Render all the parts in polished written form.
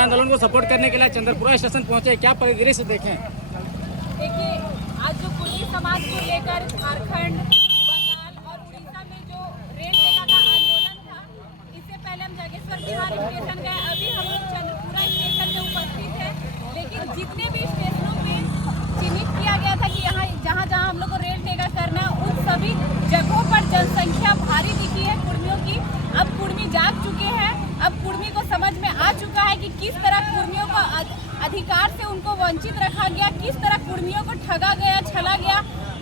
आंदोलन को सपोर्ट करने के लिए चंद्रपुरा स्टेशन पहुंचे, क्या परिदृश्य देखें? देखिए, आज जो कुर्मी समाज को लेकर झारखंड, बंगाल और उड़ीसा में जो रेल टेका का आंदोलन था, इससे पहले हम जागेश्वर बिहार स्टेशन गए, अभी हम लोग चंद्रपुरा स्टेशन में उपस्थित है। लेकिन जितने भी स्टेशनों पे चिन्हित किया गया था कि यहाँ जहाँ जहाँ हम लोग को रेल टेका करना है, उन सभी जगहों पर जनसंख्या भारी दिखी है कुर्मियों की। अब कुर्मी जाग चुके हैं, अब कुर्मी को समझ में आ चुका है कि किस तरह कुर्मियों को अधिकार से उनको वंचित रखा गया, किस तरह कुर्मियों को ठगा गया, छला गया।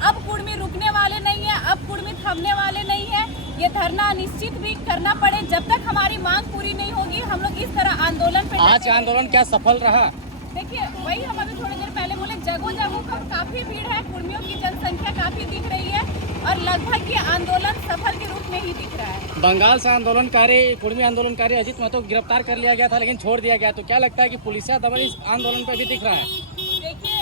अब कुर्मी रुकने वाले नहीं है, अब कुर्मी थमने वाले नहीं है। ये धरना निश्चित भी करना पड़े, जब तक हमारी मांग पूरी नहीं होगी हम लोग इस तरह आंदोलन पे। आज आंदोलन क्या सफल रहा? देखिए, वही हम अभी थोड़ी देर पहले बोले, जगह जगह पर काफी भीड़ है, कुर्मियों की जनसंख्या काफी दिख रही है और लगभग ये आंदोलन सफल के रूप में ही दिख रहा है। बंगाल से आंदोलनकारी, कुर्मी आंदोलनकारी अजीत महतो को गिरफ्तार कर लिया गया था, लेकिन छोड़ दिया गया, तो क्या लगता है कि पुलिसिया दबा इस आंदोलन पर भी दिख रहा है? देखिए,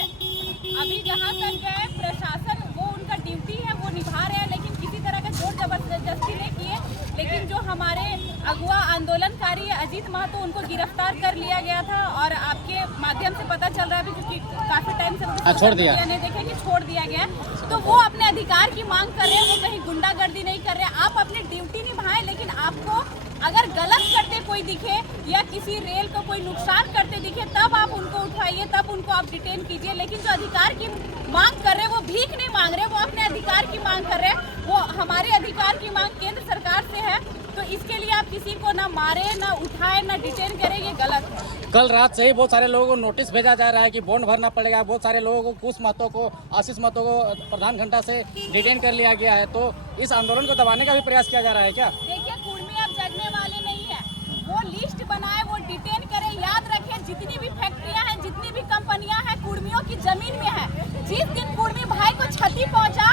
अभी जहाँ तक है प्रशासन, वो उनका ड्यूटी है, वो निभा रहे हैं, लेकिन किसी तरह का जोर जबरदस्ती नहीं किए। लेकिन जो हमारे अगुआ आंदोलनकारी अजीत महतो, उनको गिरफ्तार कर लिया गया था और आपके माध्यम से पता चल रहा है अभी, क्योंकि काफी टाइम से छोड़ दिया, ने देखे कि छोड़ दिया गया। तो वो अपने अधिकार की मांग कर रहे हैं, वो कहीं गुंडागर्दी नहीं कर रहे। आप अपनी ड्यूटी निभाएं, लेकिन आपको अगर गलत करते कोई दिखे या किसी रेल को कोई नुकसान करते दिखे, तब आप उनको उठाइए, तब उनको आप डिटेन कीजिए। लेकिन जो अधिकार की मांग कर रहे हैं, वो भीख नहीं मांग रहे, वो अपने अधिकार की मांग कर रहे हैं। वो हमारे अधिकार की मांग केंद्र सरकार से है, तो इसके लिए आप किसी को ना मारे, ना उठाए, ना डिटेन करें, ये गलत है। कल रात से ही बहुत सारे लोगों को नोटिस भेजा जा रहा है कि बॉन्ड भरना पड़ेगा। बहुत सारे लोगों को, कुछ महतो को, आशीष महतो को प्रधान घंटा से डिटेन कर लिया गया है, तो इस आंदोलन को दबाने का भी प्रयास किया जा रहा है क्या? देखिए, कुर्मी अब जगने वाले नहीं है, वो लिस्ट बनाए, वो डिटेन करे। याद रखें, जितनी भी फैक्ट्रियां हैं, जितनी भी कंपनियां हैं, कुर्मियों की जमीन में है। जिस दिन कुर्मी भाई को क्षति पहुंचा,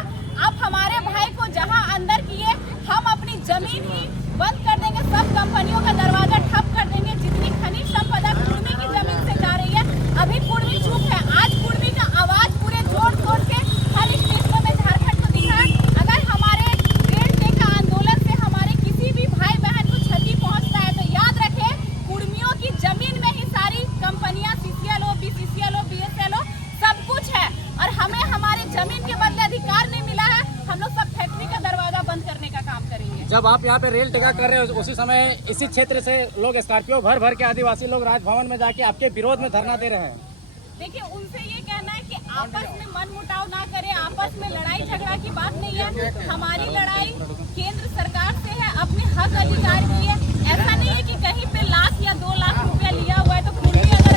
आप हमारे भाई को जहां अंदर किए, हम अपनी जमीन ही बंद कर देंगे, सब कंपनियों का दरवाजा ठप कर देंगे। जितनी खनिज संपदा कुर्मी की जमीन से जा रही है, अभी कुर्मी चुप है। आज कुर्मी का आवाज पूरे जोर शोर से हर स्टेशनों में झारखंड को दिखा है। अगर हमारे रेल टेका आंदोलन से हमारे किसी भी भाई बहन को क्षति पहुंचता है, तो याद रखें, कुर्मियों की जमीन में ही सारी कंपनियां, CCL हो, BCCL हो, BSL हो, सब कुछ है। और हमें हमारे जमीन के बदले अधिकार नहीं मिला है। हम लोग सब फैक्ट्री का दरवाजा बंद करने का काम करेंगे। जब आप यहाँ पे रेल टेका कर रहे हो, उसी समय इसी क्षेत्र से लोग स्कॉर्पियो भर भर के आदिवासी लोग राजभवन में जाके आपके विरोध में धरना दे रहे हैं। देखिए, उनसे ये कहना है कि आपस में मन मुटाव ना करें, आपस में लड़ाई झगड़ा की बात नहीं है। हमारी लड़ाई केंद्र सरकार से है, अपने हक अधिकार की है। ऐसा नहीं है कि कहीं पे लाख या 2 लाख रुपया लिया हुआ है तो कुर्मी अगर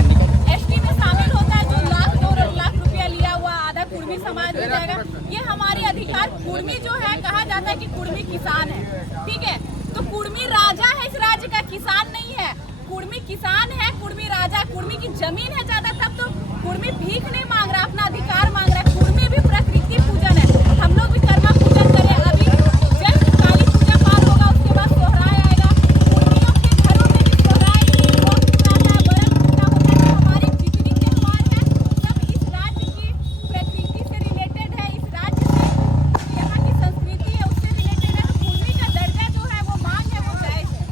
ST में शामिल होता है, जो 1-2 लाख रुपया लिया हुआ आधा कुर्मी समाज में जाएगा। ये हमारे अधिकार। कुर्मी जो है, कहा जाता है कि कुर्मी किसान है, ठीक है, तो कुर्मी राजा है इस राज्य का, किसान नहीं है। कुर्मी किसान है, कुर्मी राजा, कुर्मी की जमीन है ज्यादा, तब तो कुर्मी भीख नहीं मांग रहा, अपना अधिकार मांग रहा है। कुर्मी भी प्रकृति पूजन है, हम लोग भी कर्मा पूजन करें। अभी जस्ट काली पूजा पार होगा, उसके बाद सोहराय आएगा। कुर्मियों के घरों में भी सोहराय होता है, बरत पूजा होता है। हमारी जितनी त्योहार है, सब इस राज्य की प्रकृति से रिलेटेड है, इस राज्य से यहाँ की संस्कृति है, उससे रिलेटेड है। कुर्मी का दर्जा जो है, वो मांग है, वो जायज है।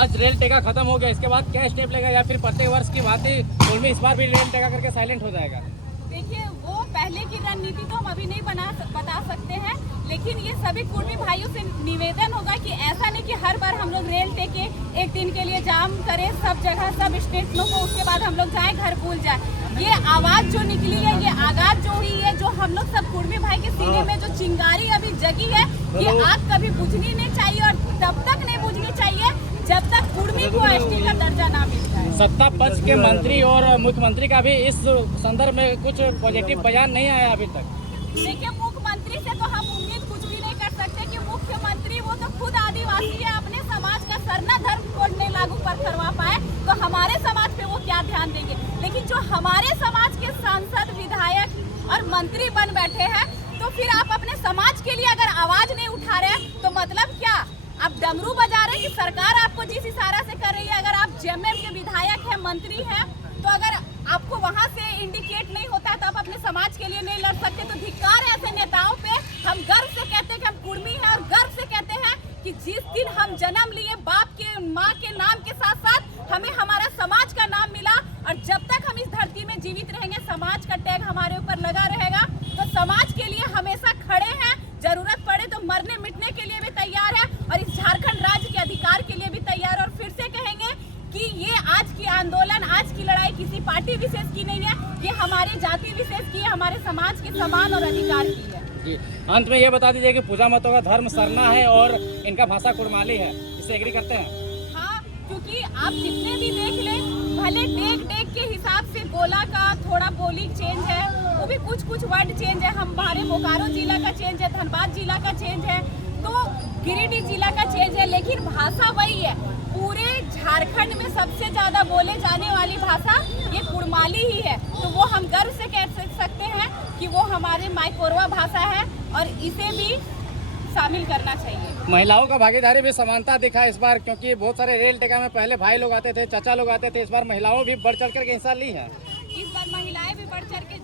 आज रेल टेका खत्म हो गया, इसके बाद क्या स्टेप लेगा, या फिर प्रत्येक वर्ष की भांति कुर्मी इस बार भी रेल टेका करके साइलेंट हो जाएगा? देखिए, वो पहले की रणनीति तो हम अभी नहीं बता सकते हैं, लेकिन ये सभी कुर्मी भाइयों से निवेदन होगा कि ऐसा नहीं कि हर बार हम लोग रेल टेके, एक दिन के लिए जाम करें सब जगह, सब स्टेशनों को, उसके बाद हम लोग जाए घर भूल जाए। ये आवाज जो निकली है, ये आगाज जो हुई है, जो हम लोग सब कुर्मी भाई के सीने में जो चिंगारी अभी जगी है, ये आग कभी बुझनी नहीं चाहिए और तब तक नहीं बुझनी चाहिए जब तक कुर्मी को ST का दर्जा ना मिल जाए। सत्ता पक्ष के मंत्री और मुख्यमंत्री का भी इस संदर्भ में कुछ पॉजिटिव बयान नहीं आया अभी तक। देखिए, मुख्यमंत्री से तो हम उम्मीद कुछ भी नहीं कर सकते कि मुख्यमंत्री, वो तो खुद आदिवासी है, अपने समाज का सरना धर्म कोड नहीं लागू करवा पाए, तो हमारे समाज पे वो क्या ध्यान देंगे। लेकिन जो हमारे समाज के सांसद, विधायक और मंत्री बन बैठे हैं, तो फिर आप अपने समाज के लिए अगर आवाज नहीं उठा रहे हैं, तो मतलब क्या? आप डमरू बजा रहे हैं कि सरकार आपको जिस इशारा से कर रही है। अगर आप JMM के विधायक हैं, मंत्री हैं, तो अगर आपको वहां से इंडिकेट नहीं होता है तो आप अपने समाज के लिए नहीं लड़ सकते। तो धिक्कार है ऐसे नेताओं पे। हम गर्व से कहते हैं कि हम कुर्मी हैं और गर्व से कहते हैं कि जिस दिन हम जन्म लिए, बाप के, माँ के नाम के साथ साथ हमें हमारा समाज का नाम की आंदोलन, आज की लड़ाई किसी पार्टी विशेष की नहीं है, ये हमारे जाति विशेष की है, हमारे समाज के समान और अधिकार की है। जी, अंत में ये बता दीजिए कि पूजा महतो का धर्म सरना है और इनका भाषा कुड़माली है, इससे एग्री करते हैं? हाँ, क्योंकि आप जितने भी देख लें, भले टेक के हिसाब से गोला का थोड़ा बोली चेंज है, वो भी कुछ वर्ड चेंज है, हमारे बोकारो जिला का चेंज है, धनबाद जिला का चेंज है, तो गिरिडीह जिला का चेंज है, लेकिन भाषा वही है। पूरे झारखंड में सबसे ज्यादा बोले जाने वाली भाषा ये कुड़माली ही है, तो वो हम गर्व से कह सकते हैं कि वो हमारे माइकोरवा भाषा है और इसे भी शामिल करना चाहिए। महिलाओं का भागीदारी भी समानता दिखा इस बार, क्योंकि बहुत सारे रेल टेका में पहले भाई लोग आते थे, चाचा लोग आते थे, इस बार महिलाओं भी बढ़ चढ़ करके हिस्सा ली है। इस बार महिलाएं भी बढ़ चढ़ के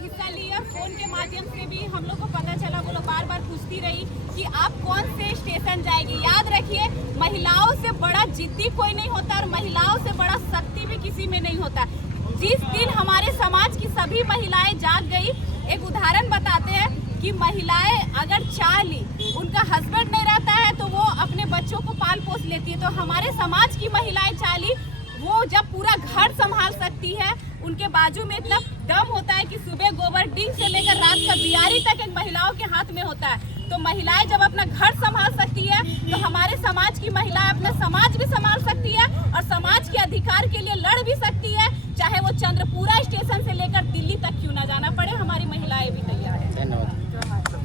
हिस्सा ली और फोन के माध्यम से भी हम लोग को पता चला, वो लोग बार पूछती रही कि आप कौन से स्टेशन जाएगी। याद रखिए, महिलाओं से बड़ा जिद्दी कोई नहीं होता और महिलाओं से बड़ा शक्ति भी किसी में नहीं होता। जिस दिन हमारे समाज की सभी महिलाएं जाग गई, एक उदाहरण बताते हैं कि महिलाएं अगर चाह ली, उनका हस्बैंड नहीं रहता है तो वो अपने बच्चों को पाल पोस लेती है, तो हमारे समाज की महिलाएं चाह ली, वो जब पूरा घर संभाल सकती है, उनके बाजू में इतना दम होता है कि सुबह गोबर डिंग से लेकर रात का बियारी तक एक महिलाओं के हाथ में होता है। तो महिलाएं जब अपना घर संभाल सकती है, तो हमारे समाज की महिलाएं अपना समाज भी संभाल सकती है और समाज के अधिकार के लिए लड़ भी सकती है, चाहे वो चंद्रपुरा स्टेशन से लेकर दिल्ली तक क्यों ना जाना पड़े।